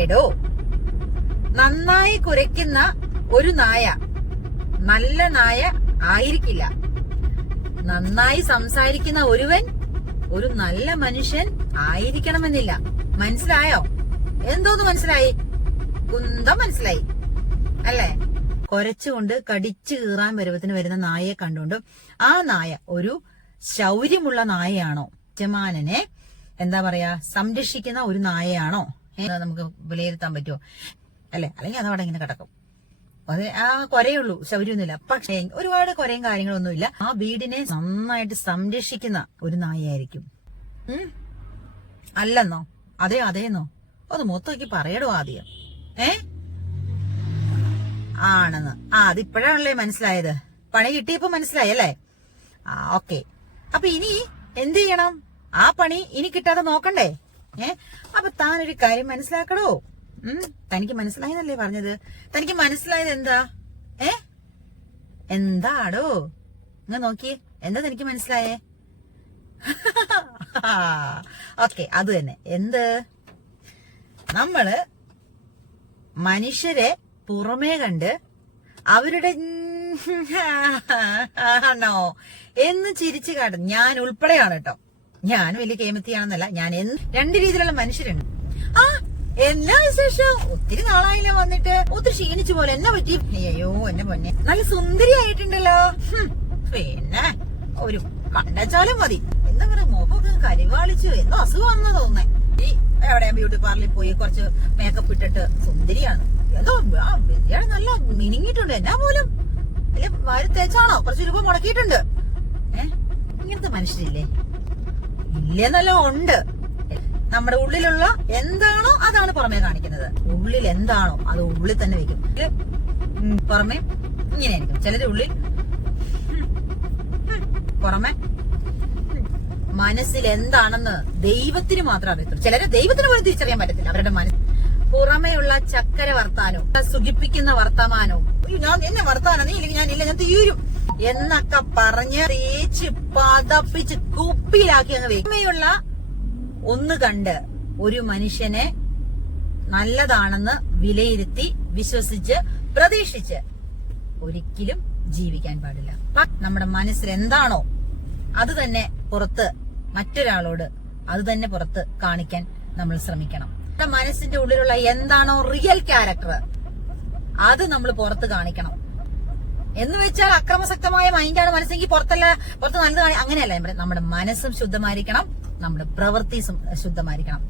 എടോ, നന്നായി കുരയ്ക്കുന്ന ഒരു നായ നല്ല നായ ആയിരിക്കില്ല. നന്നായി സംസാരിക്കുന്ന ഒരുവൻ ഒരു നല്ല മനുഷ്യൻ ആയിരിക്കണമെന്നില്ല. മനസ്സിലായോ? എന്തോന്ന് മനസ്സിലായി? കുന്തം മനസ്സിലായി അല്ലേ? കൊരച്ചുകൊണ്ട് കടിച്ചു കീറാൻ പരുവത്തിന് വരുന്ന നായയെ കണ്ടുകൊണ്ട് ആ നായ ഒരു ശൗര്യമുള്ള നായയാണോ, യജമാനനെ എന്താ പറയാ സംരക്ഷിക്കുന്ന ഒരു നായയാണോ നമുക്ക് വിലയിരുത്താൻ പറ്റുമോ? അല്ലെ? അല്ലെങ്കിൽ അതവിടെ ഇങ്ങനെ കിടക്കും. അതെ, ആ കൊരയുള്ളൂ, ശൗര്യമൊന്നുമില്ല. പക്ഷേ ഒരുപാട് കൊരയും കാര്യങ്ങളൊന്നുമില്ല. ആ വീടിനെ നന്നായിട്ട് സംരക്ഷിക്കുന്ന ഒരു നായയായിരിക്കും. അല്ലെന്നോ? അതേന്നോ? അത് മൊത്തമാക്കി പറയടോ ആദ്യം. ആണെന്ന്. അതിപ്പോഴാണല്ലേ മനസ്സിലായത്. പണി കിട്ടിയപ്പോ മനസ്സിലായല്ലേ? ഓക്കെ. അപ്പൊ ഇനി എന്ത് ചെയ്യണം? ആ പണി ഇനി കിട്ടാതെ നോക്കണ്ടേ? അപ്പൊ താനൊരു കാര്യം മനസ്സിലാക്കടോ. തനിക്ക് മനസ്സിലായെന്നല്ലേ പറഞ്ഞത്? തനിക്ക് മനസ്സിലായത് എന്താ? എന്താടോ? ഇങ്ങ നോക്കിയേ, എന്താ തനിക്ക് മനസ്സിലായേ? ഓക്കെ, അത് തന്നെ. എന്ത്? നമ്മള് മനുഷ്യരെ പുറമേ കണ്ട് അവരുടെ ആണോ എന്ന് ചിരിച്ചു കാട്ടും. ഞാൻ ഉൾപ്പെടെയാണ് കേട്ടോ. ഞാൻ വലിയ കേമത്തിയാണെന്നല്ല. ഞാൻ രണ്ട് രീതിയിലുള്ള മനുഷ്യരുണ്ട്. എന്നാ വിശേഷം? ഒത്തിരി നാളായില്ല വന്നിട്ട്. ഒത്തിരി ക്ഷീണിച്ചു പോലെ. എന്നാ പറ്റി? അയ്യോ എന്നെ പൊന്നെ, നല്ല സുന്ദരിയായിട്ടുണ്ടല്ലോ. പിന്നെ ഒരു കണ്ടച്ചാലും മതി. എന്താ പറയാ, മുഖമൊക്കെ കരിവാളിച്ചു. എന്തോ അസുഖമാണെന്ന് തോന്നേ. ഈ എവിടെ ബ്യൂട്ടി പാർലറിൽ പോയി കുറച്ച് മേക്കപ്പ് ഇട്ടിട്ട് സുന്ദരിയാണ്. എന്തോ ബിരിയാണി നല്ല മിനിങ്ങിയിട്ടുണ്ട്. എന്നാ പോലും അല്ലെ വാരി തേച്ചാണോ? കുറച്ച് രൂപ മുടക്കിയിട്ടുണ്ട്. ഇങ്ങനത്തെ മനുഷ്യരില്ലേ? ഇല്ലെന്നല്ല, ഉണ്ട്. നമ്മുടെ ഉള്ളിലുള്ള എന്താണോ അതാണ് പുറമേ കാണിക്കുന്നത്. ഉള്ളിൽ എന്താണോ അത് ഉള്ളിൽ തന്നെ വെക്കും. പുറമേ ഇങ്ങനെയായിരിക്കും. ചിലരുടെ ഉള്ളിൽ പുറമെ മനസ്സിൽ എന്താണെന്ന് ദൈവത്തിന് മാത്രം അറിയത്തുള്ളൂ. ചിലരെ ദൈവത്തിന് പോലും തിരിച്ചറിയാൻ പറ്റത്തില്ല. അവരുടെ മനസ്സ് പുറമേയുള്ള ചക്കര വർത്താനവും സുഖിപ്പിക്കുന്ന വർത്തമാനവും, ഞാൻ എന്നെ വർത്താനം നീ ഇല്ലെങ്കിൽ ഞാനില്ല, ഞാൻ തീരും എന്നൊക്കെ പറഞ്ഞ് തേച്ച് പതപ്പിച്ച് കുപ്പിയിലാക്കി അങ്ങ് പുറമേയുള്ള ഒന്ന് കണ്ട് ഒരു മനുഷ്യനെ നല്ലതാണെന്ന് വിലയിരുത്തി വിശ്വസിച്ച് പ്രതീക്ഷിച്ച് ഒരിക്കലും ജീവിക്കാൻ പാടില്ല. നമ്മുടെ മനസ്സിൽ എന്താണോ അത് തന്നെ പുറത്ത് മറ്റൊരാളോട് അത് തന്നെ പുറത്ത് കാണിക്കാൻ നമ്മൾ ശ്രമിക്കണം. നമ്മുടെ മനസ്സിന്റെ ഉള്ളിലുള്ള എന്താണോ റിയൽ ക്യാരക്ടർ അത് നമ്മൾ പുറത്ത് കാണിക്കണം. എന്ന് വെച്ചാൽ അക്രമസക്തമായ മൈൻഡാണ് മനസ്സെങ്കിൽ പുറത്ത് നല്ലത് അങ്ങനെയല്ല. നമ്മുടെ മനസ്സും ശുദ്ധമായിരിക്കണം, നമ്മുടെ പ്രവൃത്തി ശുദ്ധമായിരിക്കണം.